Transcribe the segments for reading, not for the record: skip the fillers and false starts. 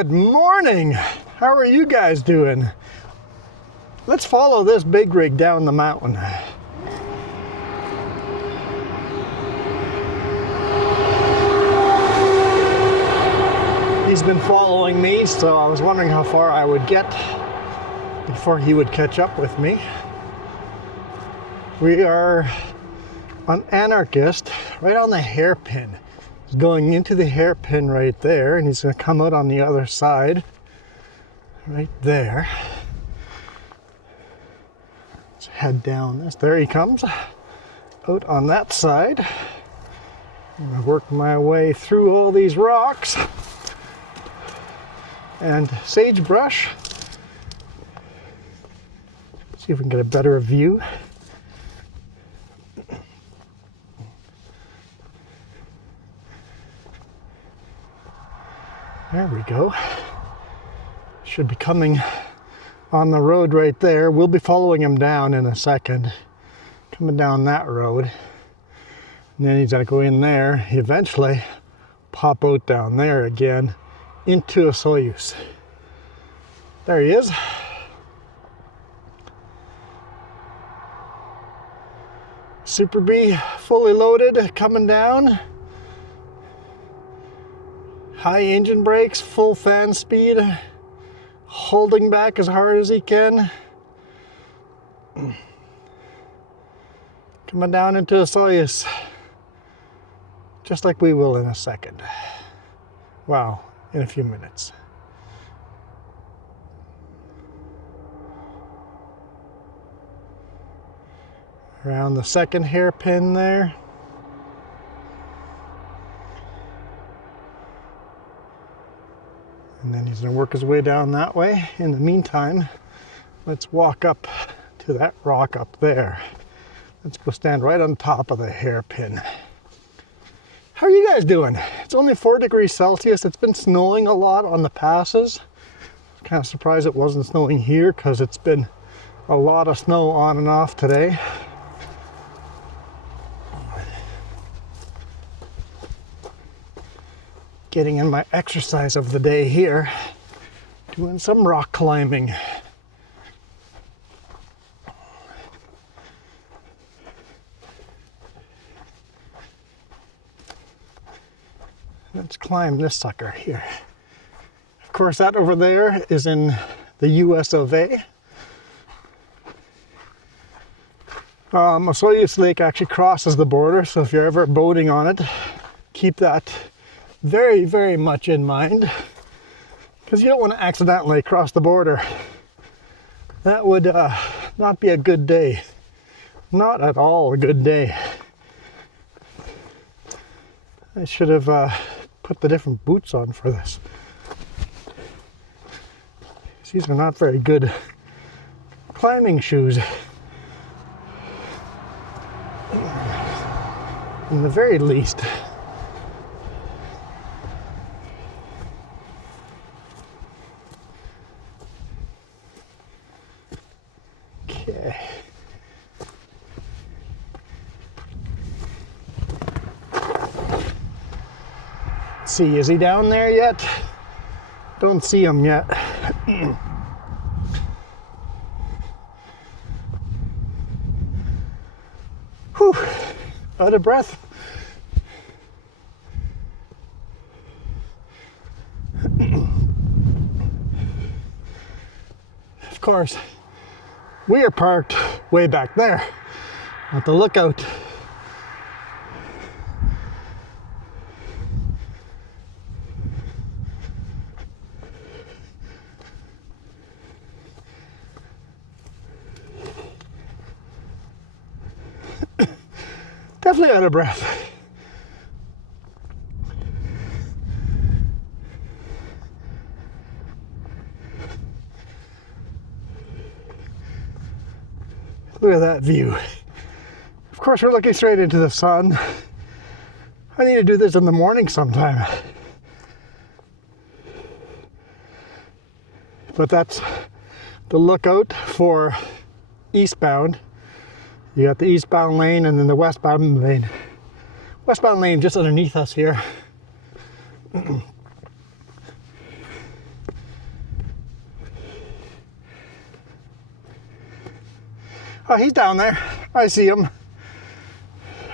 Good morning. How are you guys doing? Let's follow this big rig down the mountain. He's been following me, so I was wondering how far I would get before he would catch up with me. We are on Anarchist, right on the hairpin. He's going into the hairpin right there, and he's going to come out on the other side, right there. Let's head down this. There he comes, out on that side. I'm going to work my way through all these rocks and sagebrush. See if we can get a better view. There we go. Should be coming on the road right there. We'll be following him down in a second. Coming down that road. And then he's gonna go in there. Eventually pop out down there again into Osoyoos. There he is. Super B fully loaded, coming down. High engine brakes, full fan speed, holding back as hard as he can. Coming down into Osoyoos, just like we will in a second. Wow, in a few minutes. Around the second hairpin there. And then he's going to work his way down that way. In the meantime, let's walk up to that rock up there. Let's go stand right on top of the hairpin. How are you guys doing? It's only 4 degrees Celsius. It's been snowing a lot on the passes. I'm kind of surprised it wasn't snowing here because it's been a lot of snow on and off today. Getting in my exercise of the day here, doing some rock climbing. Let's climb this sucker here. Of course, that over there is in the US of A. Osoyoos Lake actually crosses the border, so if you're ever boating on it, keep that very, very much in mind, because you don't want to accidentally cross the border. That would not be a good day. Not at all a good day. I should have put the different boots on for this. These are not very good climbing shoes. In the very least. Okay. Let's see, is he down there yet? Don't see him yet. Whew, out of breath. Of course, we are parked way back there at the lookout. Definitely out of breath. Look at that view. Of course, we're looking straight into the sun. I need to do this in the morning sometime. But that's the lookout for eastbound. You got the eastbound lane and then the westbound lane. Westbound lane just underneath us here. Oh, he's down there. I see him.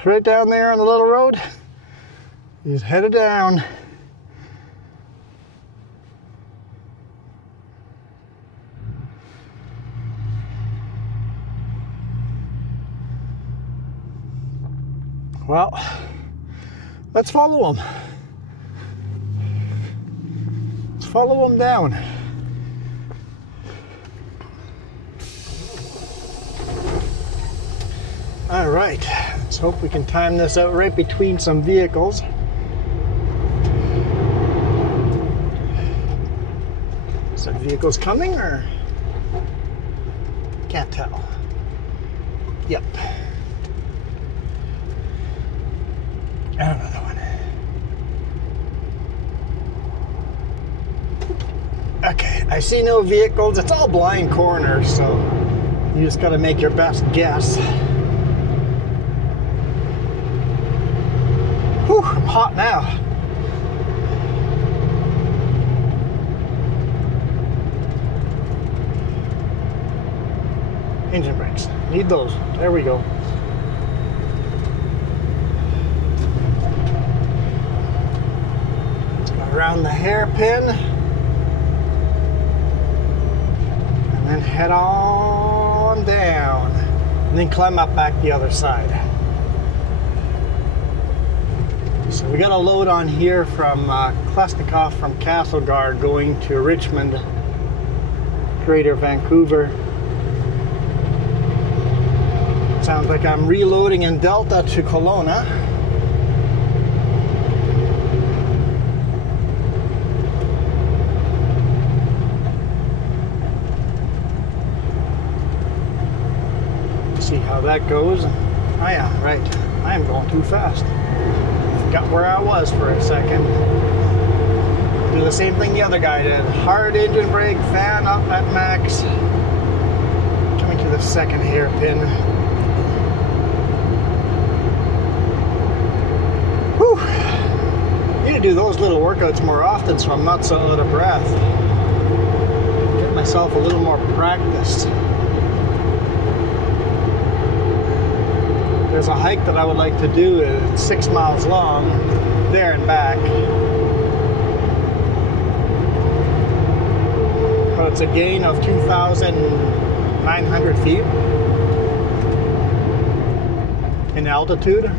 Right down there on the little road. He's headed down. Well, let's follow him. Let's follow him down. All right, let's hope we can time this out right between some vehicles. Some vehicles coming, or can't tell. Yep. And another one. Okay, I see no vehicles. It's all blind corners, so you just gotta make your best guess. Whew, I'm hot now. Engine brakes. Need those. There we go. Around the hairpin. And then head on down. And then climb up back the other side. So we got a load on here from Klesnikoff from Castlegar going to Richmond, Greater Vancouver. Sounds like I'm reloading in Delta to Kelowna. See how that goes. Oh yeah, right. I am going too fast. Forgot where I was for a second. Do the same thing the other guy did. Hard engine brake, fan up at max. Coming to the second hairpin. Whew. Need to do those little workouts more often so I'm not so out of breath. Get myself a little more practice. There's a hike that I would like to do. It's 6 miles long, there and back. But it's a gain of 2,900 feet in altitude.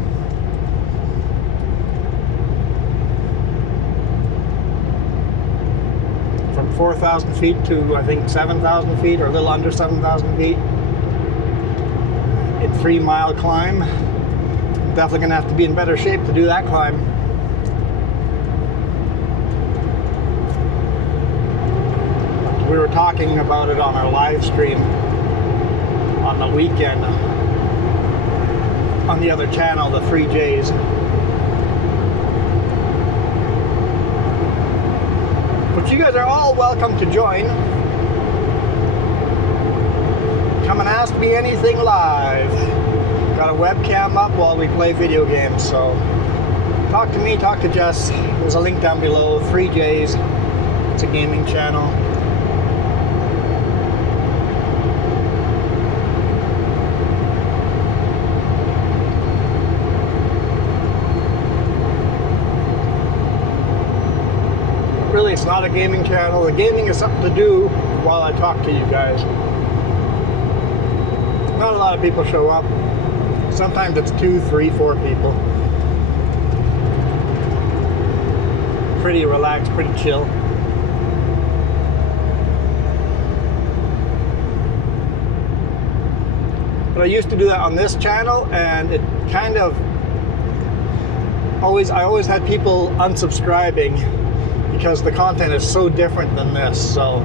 From 4,000 feet to, I think, 7,000 feet, or a little under 7,000 feet. In 3 mile climb. I'm definitely gonna have to be in better shape to do that climb. We were talking about it on our live stream on the weekend on the other channel, the 3Js. But you guys are all welcome to join. Come and ask me anything live. Got a webcam up while we play video games, so talk to me, talk to Jess. There's a link down below, 3Js. It's a gaming channel. Really, it's not a gaming channel. The gaming is something to do while I talk to you guys. Not a lot of people show up. Sometimes it's 2, 3, 4 people. Pretty relaxed, pretty chill. But I used to do that on this channel, and it kind of I always had people unsubscribing because the content is so different than this. So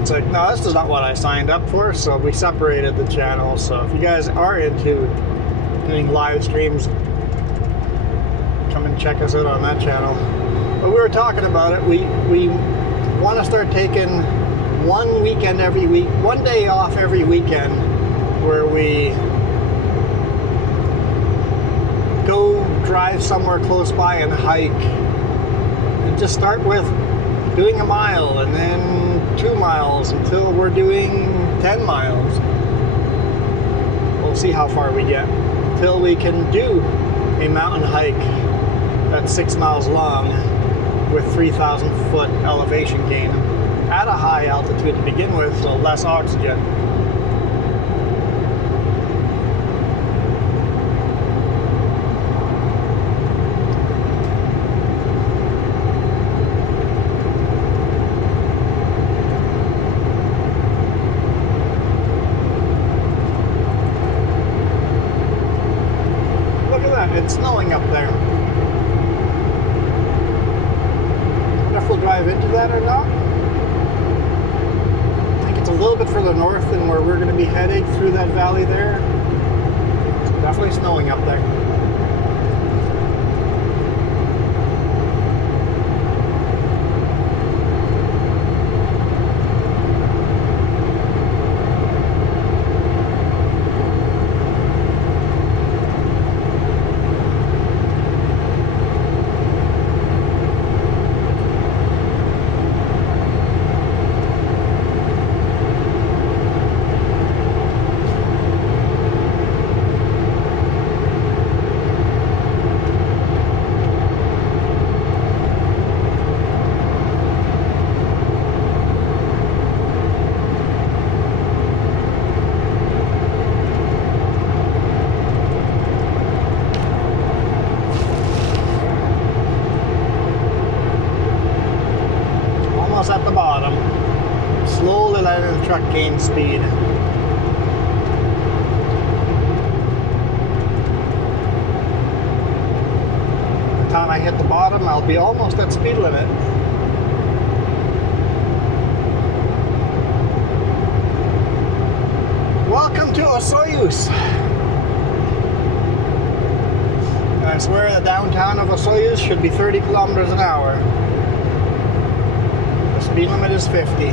it's like, no, this is not what I signed up for, so we separated the channel. So if you guys are into doing live streams, come and check us out on that channel. But we were talking about it. We want to start taking one weekend every week, one day off every weekend, where we go drive somewhere close by and hike. And just start with doing a mile, and then 2 miles until we're doing 10 miles. we'll see how far we get until we can do a mountain hike that's 6 miles long with 3,000 foot elevation gain at a high altitude to begin with, so less oxygen. It's snowing up there. I wonder if we'll drive into that or not. I think it's a little bit further north than where we're going to be heading through that valley there. It's definitely snowing up there. At the bottom, slowly letting the truck gain speed. By the time I hit the bottom, I'll be almost at speed limit. Welcome to Osoyoos. I swear the downtown of Osoyoos should be 30 kilometers an hour. Speed limit is 50.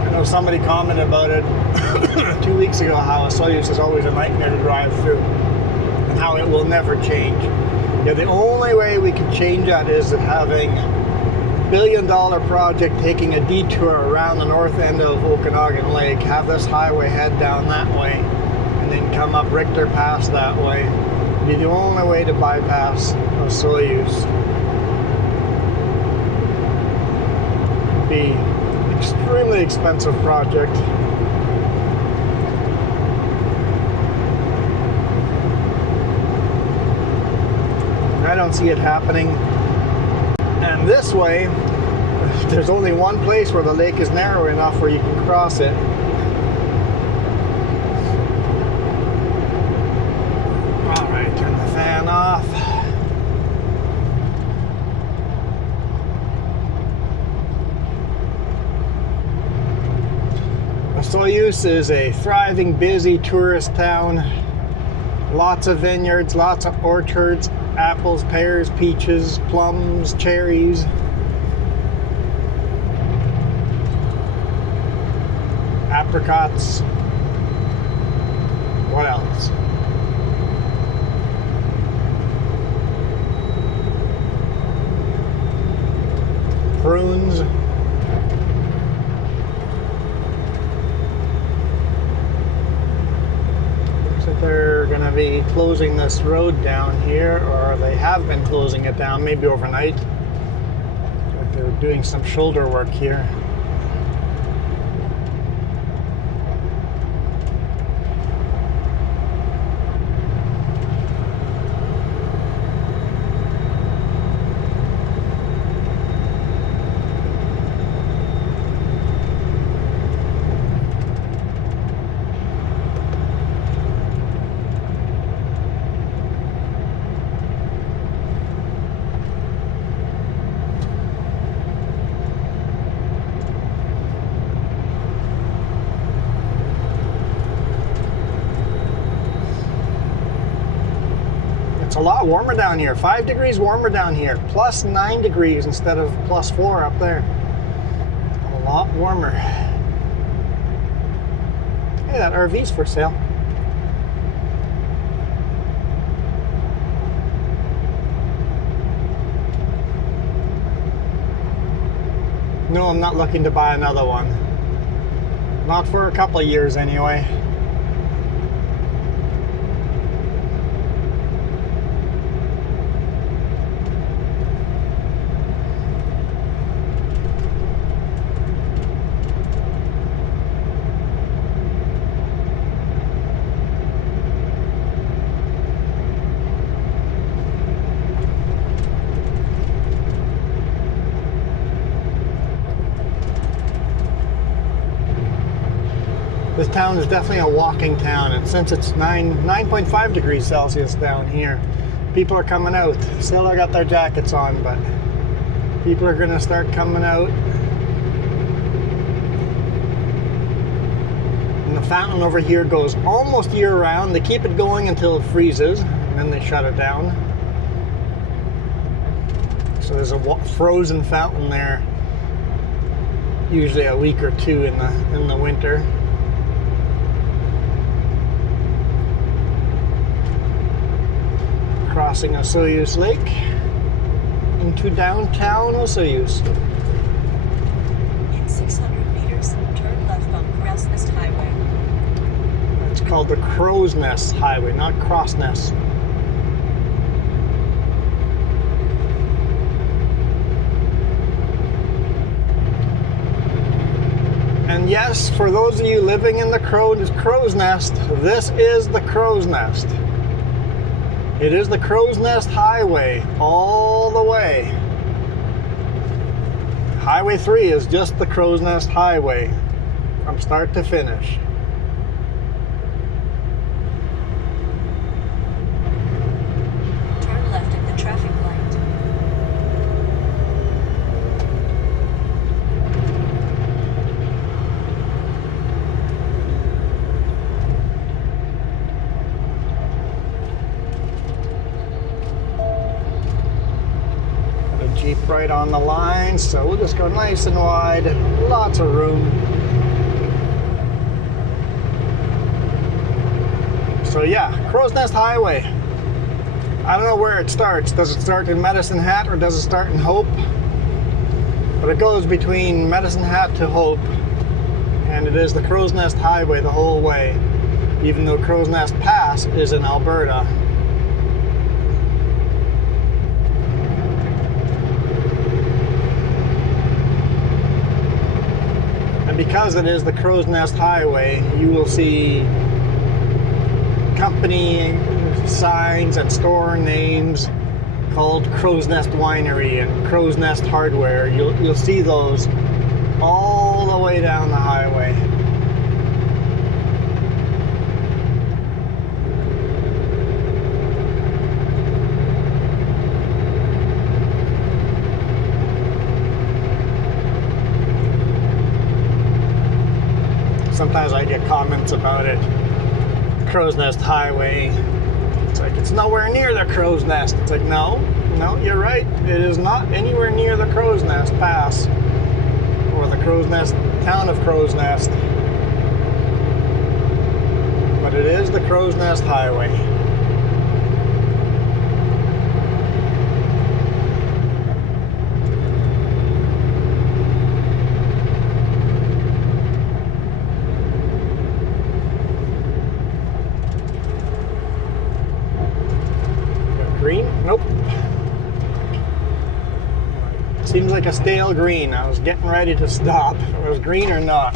I know somebody commented about it 2 weeks ago, how Osoyoos is always a nightmare to drive through and how it will never change. Yeah, the only way we can change that is having a billion-dollar project taking a detour around the north end of Okanagan Lake, have this highway head down that way, and then come up Richter Pass that way. It'd be the only way to bypass Osoyoos. Be extremely expensive project. I don't see it happening. And this way, there's only one place where the lake is narrow enough where you can cross it. All right, turn the fan off. Osoyoos is a thriving, busy tourist town. Lots of vineyards, lots of orchards, apples, pears, peaches, plums, cherries. Apricots. What else? Prunes. They're going to be closing this road down here, or they have been closing it down, maybe overnight. But they're doing some shoulder work here. It's a lot warmer down here. 5 degrees warmer down here. Plus 9 degrees instead of plus 4 up there. A lot warmer. Hey, that RV's for sale. No, I'm not looking to buy another one. Not for a couple of years anyway. This town is definitely a walking town, and since it's 9.5 degrees Celsius down here, people are coming out. Still I got their jackets on, but people are gonna start coming out. And the fountain over here goes almost year round. They keep it going until it freezes, and then they shut it down. So there's a frozen fountain there, usually a week or two in the winter. Crossing Osoyoos Lake into downtown Osoyoos. In 600 meters, turn left on Crow's Nest Highway. It's called the Crow's Nest Highway, not Cross Nest. And yes, for those of you living in the Crow's Nest, this is the Crow's Nest. It is the Crow's Nest Highway all the way. Highway 3 is just the Crow's Nest Highway from start to finish. Turn left at the traffic light. Jeep right on the line, so we'll just go nice and wide, lots of room. So yeah, Crow's Nest Highway. I don't know where it starts. Does it start in Medicine Hat or does it start in Hope? But it goes between Medicine Hat to Hope, and it is the Crow's Nest Highway the whole way, even though Crow's Nest Pass is in Alberta. And because it is the Crow's Nest Highway, you will see company signs and store names called Crow's Nest Winery and Crow's Nest Hardware. You'll see those all the way down the highway. Sometimes I get comments about it. Crow's Nest Highway. It's like, it's nowhere near the Crow's Nest. It's like, no, you're right. It is not anywhere near the Crow's Nest Pass or the Crow's Nest, town of Crow's Nest. But it is the Crow's Nest Highway. Green? Nope. Seems like a stale green. I was getting ready to stop. If it was green or not.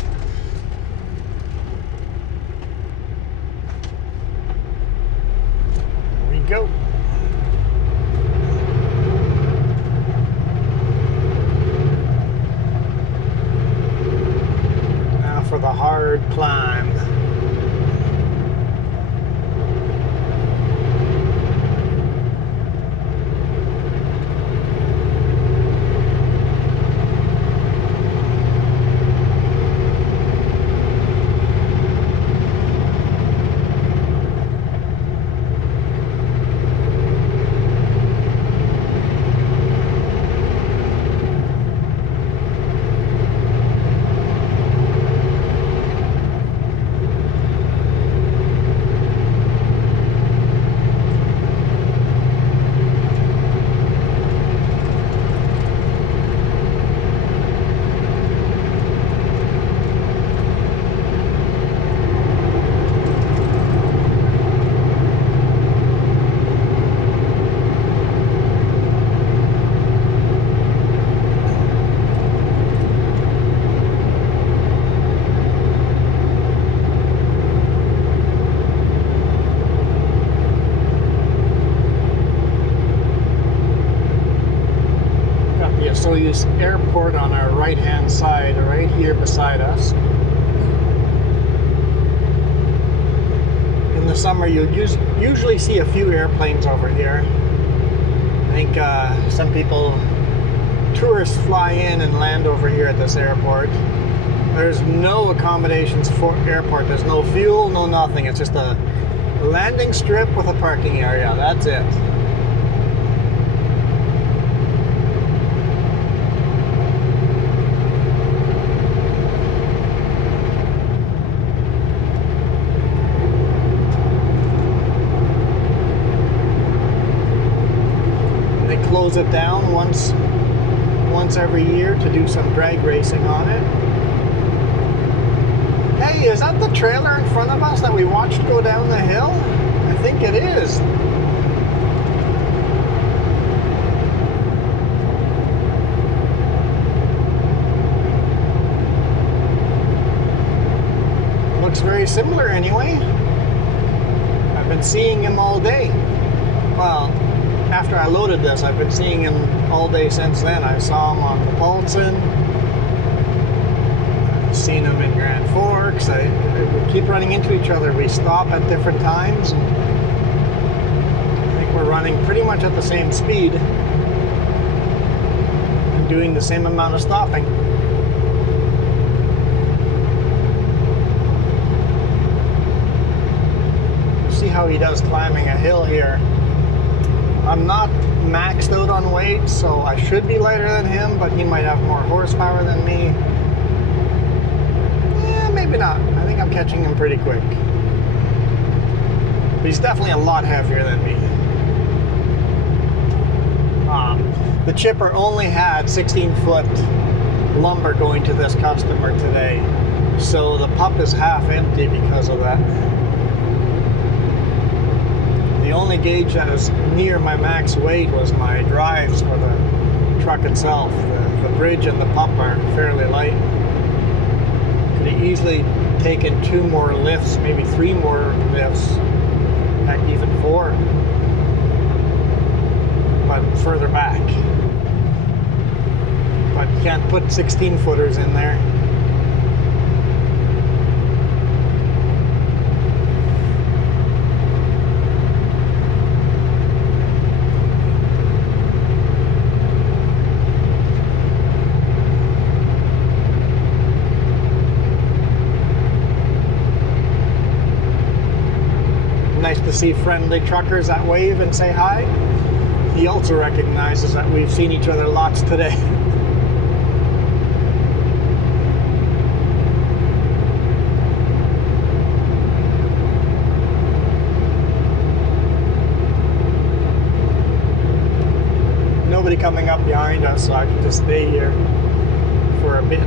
There we go. Now for the hard climb. Osoyoos Airport on our right-hand side, right here beside us. In the summer, you'd usually see a few airplanes over here. I think some people, tourists fly in and land over here at this airport. There's no accommodations for airport. There's no fuel, no nothing. It's just a landing strip with a parking area. That's it. Close it down once every year to do some drag racing on it. Hey, is that the trailer in front of us that we watched go down the hill? I think it is. Looks very similar anyway. I've been seeing him all day. Well, after I loaded this, I've been seeing him all day since then. I saw him on the Paulson. I've seen him in Grand Forks. We keep running into each other. We stop at different times. And I think we're running pretty much at the same speed and doing the same amount of stopping. See how he does climbing a hill here. I'm not maxed out on weight, so I should be lighter than him, but he might have more horsepower than me. Yeah, maybe not. I think I'm catching him pretty quick. But he's definitely a lot heavier than me. The chipper only had 16-foot lumber going to this customer today, so the pup is half empty because of that. The only gauge that was near my max weight was my drives for the truck itself. The bridge and the pup are fairly light. Could have easily taken 2 more lifts, maybe 3 more lifts, heck, even 4. But further back. But you can't put 16-footers in there. Nice to see friendly truckers that wave and say hi. He also recognizes that we've seen each other lots today. Nobody coming up behind us, so I can just stay here for a bit.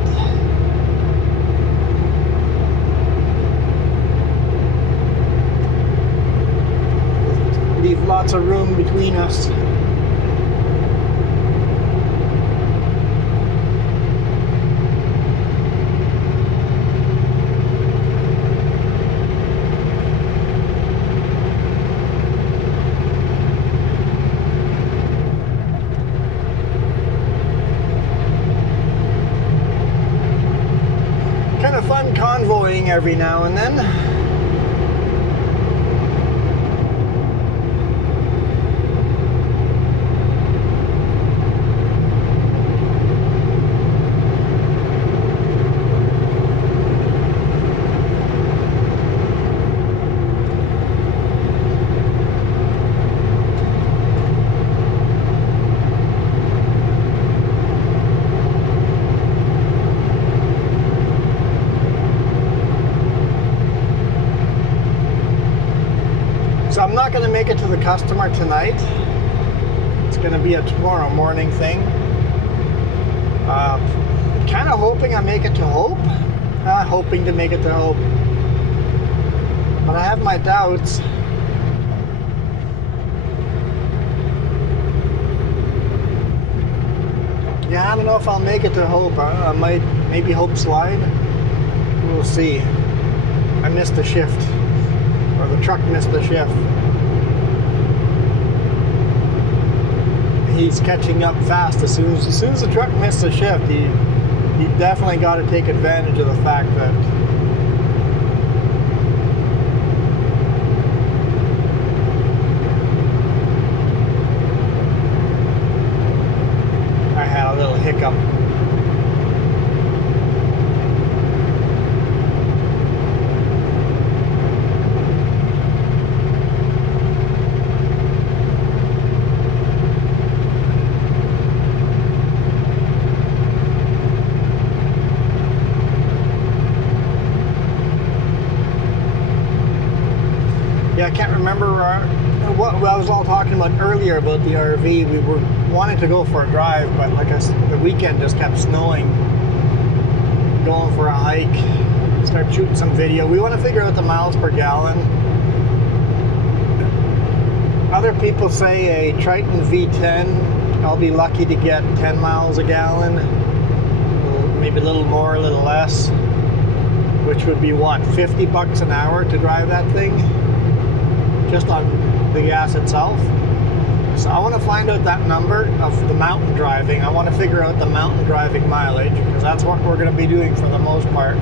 Leave lots of room between us. Kind of fun convoying every now and then. So I'm not going to make it to the customer tonight. It's going to be a tomorrow morning thing. Kind of hoping I make it to Hope. Hoping to make it to Hope. But I have my doubts. Yeah, I don't know if I'll make it to Hope. I might, maybe Hope Slide. We'll see. I missed a shift. Or the truck missed the shift. he's catching up fast. As soon as the truck missed a shift, he definitely got to take advantage of the fact that I had a little hiccup. Yeah, I can't remember what I was all talking about earlier about the RV. We were wanting to go for a drive, but like I said, the weekend just kept snowing. Going for a hike, start shooting some video. We want to figure out the miles per gallon. Other people say a Triton V10, I'll be lucky to get 10 miles a gallon, maybe a little more, a little less, which would be what, 50 bucks an hour to drive that thing? Just on the gas itself. So I want to find out that number of the mountain driving. I want to figure out the mountain driving mileage, because that's what we're going to be doing for the most part.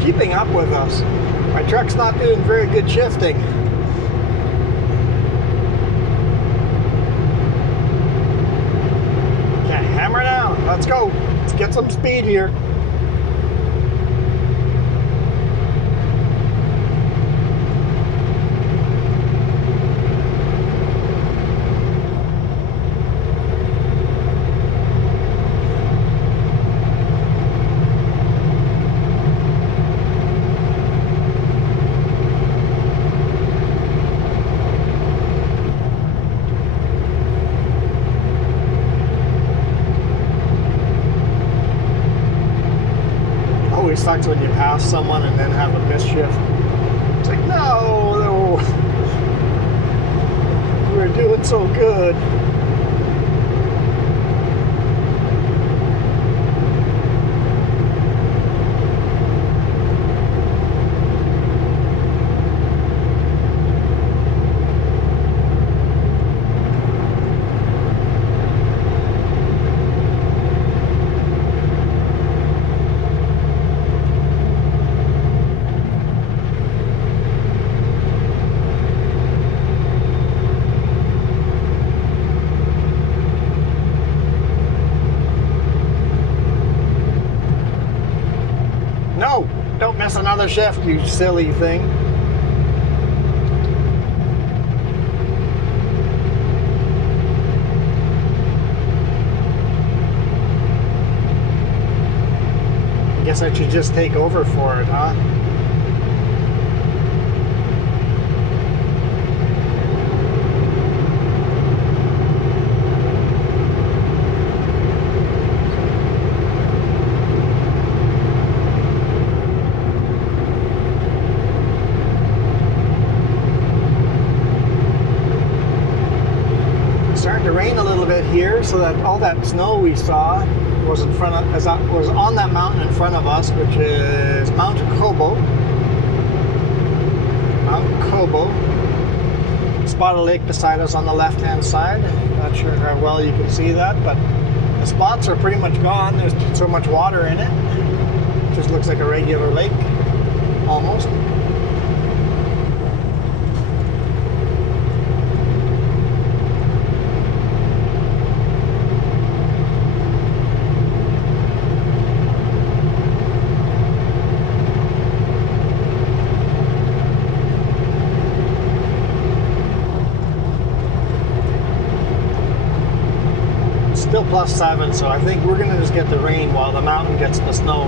Keeping up with us. My truck's not doing very good shifting. Okay, hammer down. Let's go. Let's get some speed here. Sucks when you pass someone and then have a misshift. It's like, no, we're doing so good. No, don't miss another shift, you silly thing. I guess I should just take over for it, huh? Here, so that all that snow we saw was in front of, was on that mountain in front of us, which is Mount Kobau. Mount Kobau. Spotted lake beside us on the left-hand side. Not sure how well you can see that, but the spots are pretty much gone. There's so much water in it. It just looks like a regular lake, almost. Still +7, so I think we're gonna just get the rain while the mountain gets the snow.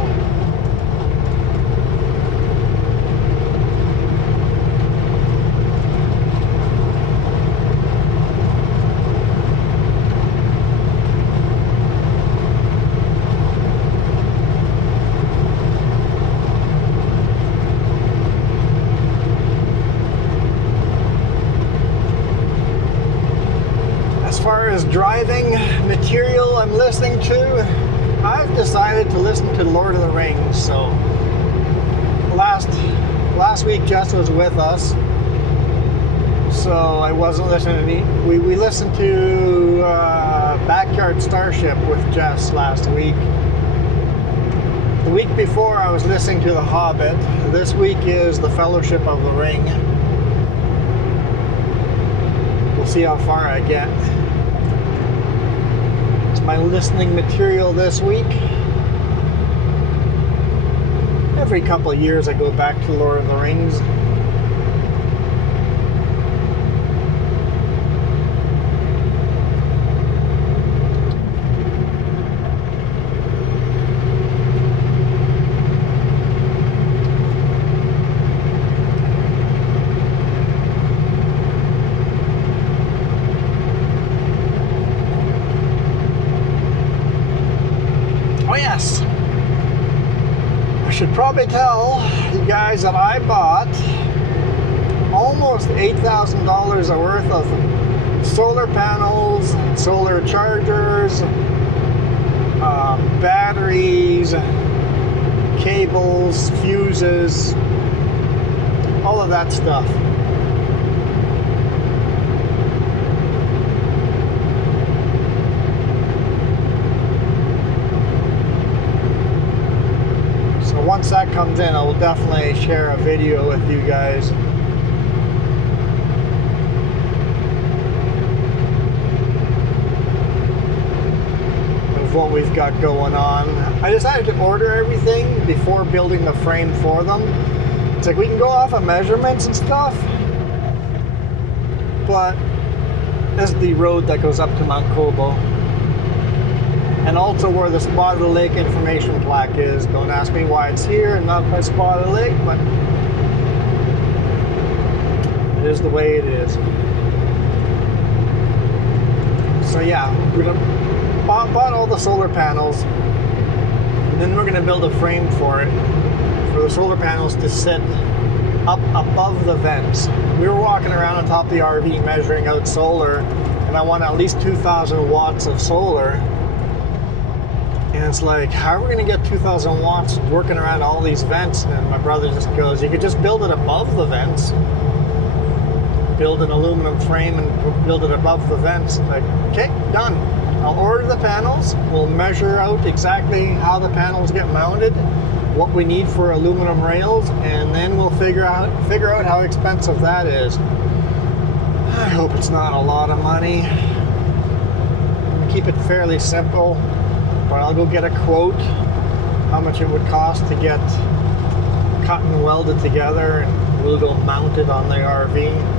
as driving material I'm listening to, I've decided to listen to Lord of the Rings. So last week Jess was with us, so I wasn't listening to any. We listened to Backyard Starship with Jess last week. The week before I was listening to The Hobbit. This week is The Fellowship of the Ring. We'll see how far I get. It's my listening material this week. Every couple of years I go back to Lord of the Rings. Should probably tell you guys that I bought almost $8,000 worth of solar panels, solar chargers, batteries, cables, fuses, all of that stuff. Once that comes in, I will definitely share a video with you guys. Of what we've got going on. I decided to order everything before building the frame for them. It's like we can go off of measurements and stuff, but this is the road that goes up to Mount Kobau. And also where the Spotted Lake information plaque is. Don't ask me why it's here and not by Spotted Lake, but it is the way it is. So yeah, we're gonna bought all the solar panels, and then we're gonna build a frame for it, for the solar panels to sit up above the vents. We were walking around on top of the RV measuring out solar, and I want at least 2,000 watts of solar. And it's like, how are we going to get 2,000 watts working around all these vents? And my brother just goes, you could just build it above the vents. Build an aluminum frame and build it above the vents. Like, okay, done. I'll order the panels. We'll measure out exactly how the panels get mounted, what we need for aluminum rails, and then we'll figure out how expensive that is. I hope it's not a lot of money. Keep it fairly simple. But I'll go get a quote, how much it would cost to get cut and welded together, and we'll go mount it on the RV.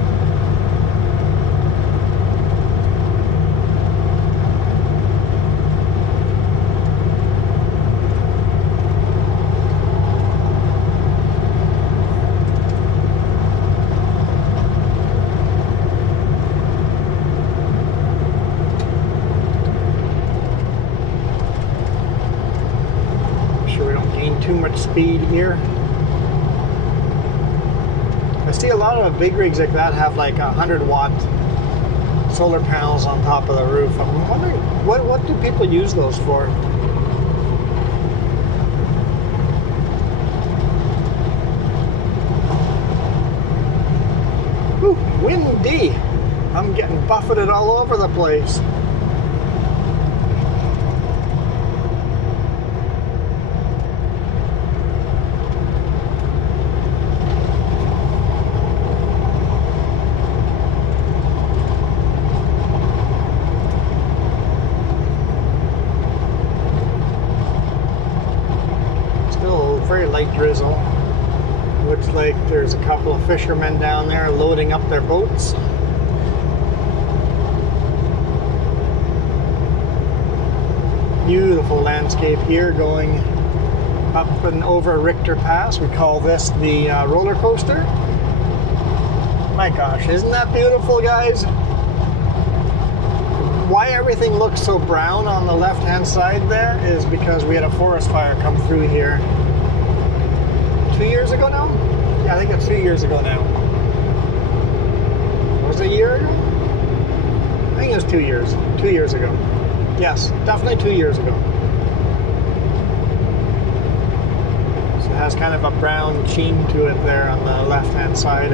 Too much speed here. I see a lot of big rigs like that have like 100-watt solar panels on top of the roof. I'm wondering, what do people use those for? Ooh, windy. I'm getting buffeted all over the place. Very light drizzle. Looks like there's a couple of fishermen down there loading up their boats. Beautiful landscape here going up and over Richter Pass. We call this the roller coaster. My gosh, isn't that beautiful, guys? Why everything looks so brown on the left hand side there is because we had a forest fire come through here 2 years ago now? Yeah, I think it's 2 years ago now. Was it a year ago? I think it was 2 years. 2 years ago. Yes, definitely 2 years ago. So it has kind of a brown sheen to it there on the left-hand side.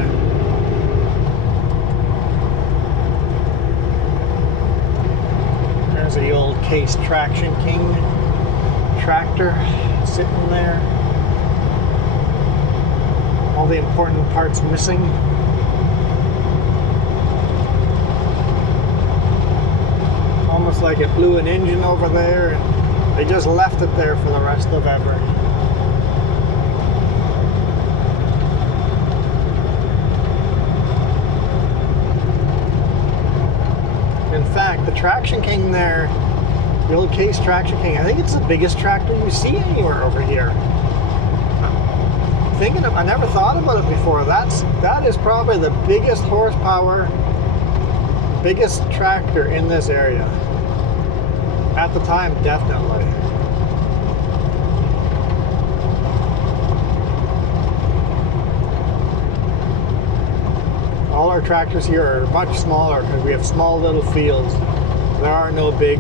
There's the old Case Traction King tractor sitting there. All the important parts missing. Almost like it blew an engine over there and they just left it there for the rest of ever. In fact, the Traction King there, the old Case Traction King, I think it's the biggest tractor you see anywhere over here. I never thought about it before. That is probably the biggest horsepower, biggest tractor in this area. At the time, definitely. All our tractors here are much smaller because we have small little fields. There are no big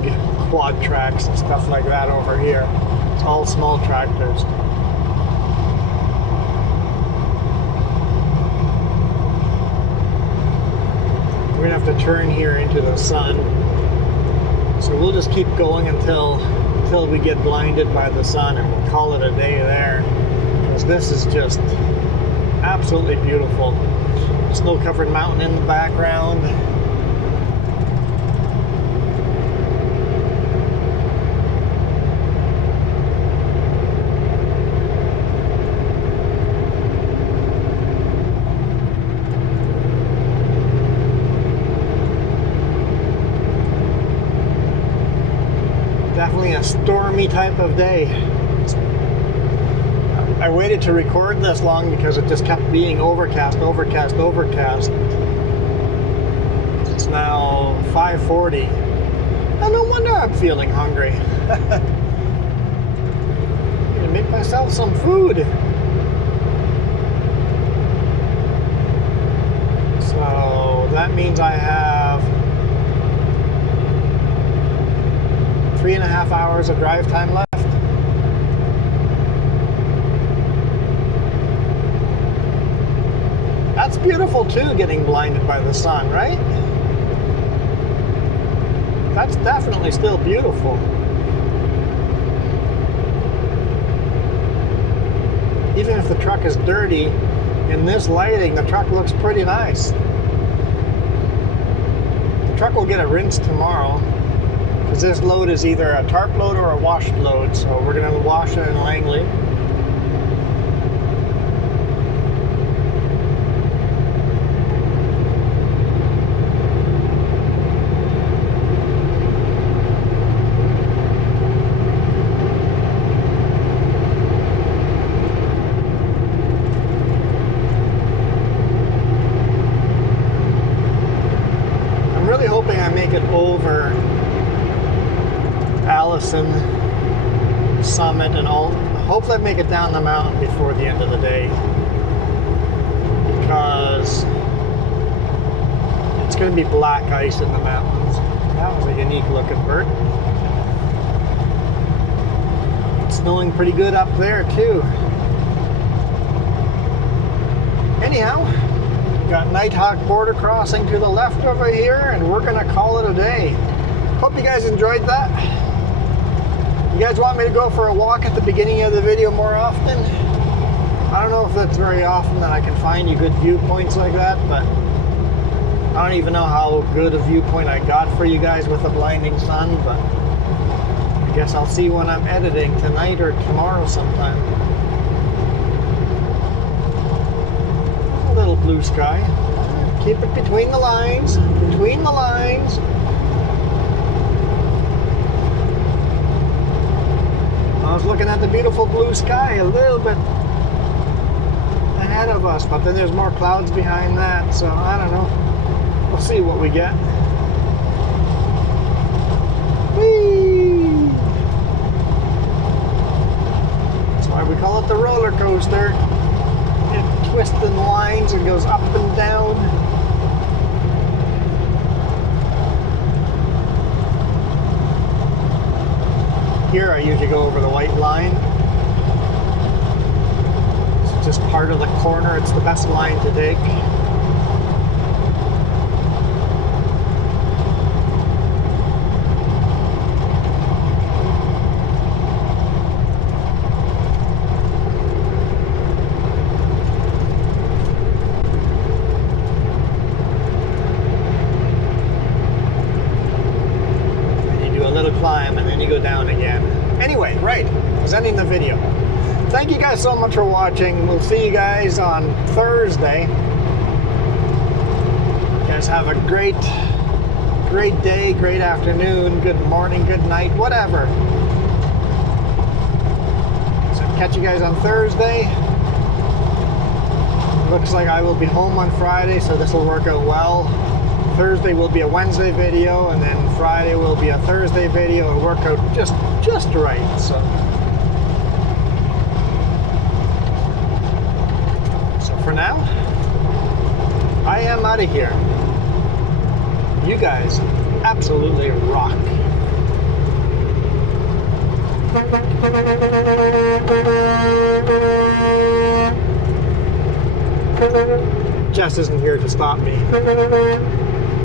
quad tracks and stuff like that over here. It's all small tractors. We're gonna have to turn here into the sun. So we'll just keep going until we get blinded by the sun, and we'll call it a day there. Because this is just absolutely beautiful. Snow-covered mountain in the background. Definitely a stormy type of day. I waited to record this long because it just kept being overcast, overcast, overcast. It's now 5:40. And no wonder I'm feeling hungry. I'm gonna make myself some food. So that means I have 3.5 hours of drive time left. That's beautiful too, getting blinded by the sun, right? That's definitely still beautiful. Even if the truck is dirty, in this lighting, the truck looks pretty nice. The truck will get a rinse tomorrow, because this load is either a tarp load or a wash load, so we're going to wash it in Langley. I'm really hoping I make it over Allison Summit and all. Hopefully I make it down the mountain before the end of the day, because it's going to be black ice in the mountains. That was a unique looking bird. It's snowing pretty good up there too. Anyhow, got Nighthawk border crossing to the left over here, and we're going to call it a day. Hope you guys enjoyed that. You guys want me to go for a walk at the beginning of the video more often? I don't know if that's very often that I can find you good viewpoints like that, but I don't even know how good a viewpoint I got for you guys with the blinding sun, but I guess I'll see when I'm editing tonight or tomorrow sometime. A little blue sky. Keep it between the lines, between the lines. I was looking at the beautiful blue sky a little bit ahead of us, but then there's more clouds behind that, so I don't know. We'll see what we get. Whee! That's why we call it the roller coaster. It twists in lines and goes up and down. Here I usually go over the white line. It's just part of the corner. It's the best line to take. Climb and then you go down again. Anyway, right, I was ending the video. Thank you guys so much for watching. We'll see you guys on Thursday. You guys have a great day, great afternoon, good morning, good night, whatever. So catch you guys on Thursday. Looks like I will be home on Friday, so this will work out well. Thursday will be a Wednesday video, and then Friday will be a Thursday video. It'll work out just right. So for now, I am out of here. You guys absolutely rock. Jess isn't here to stop me.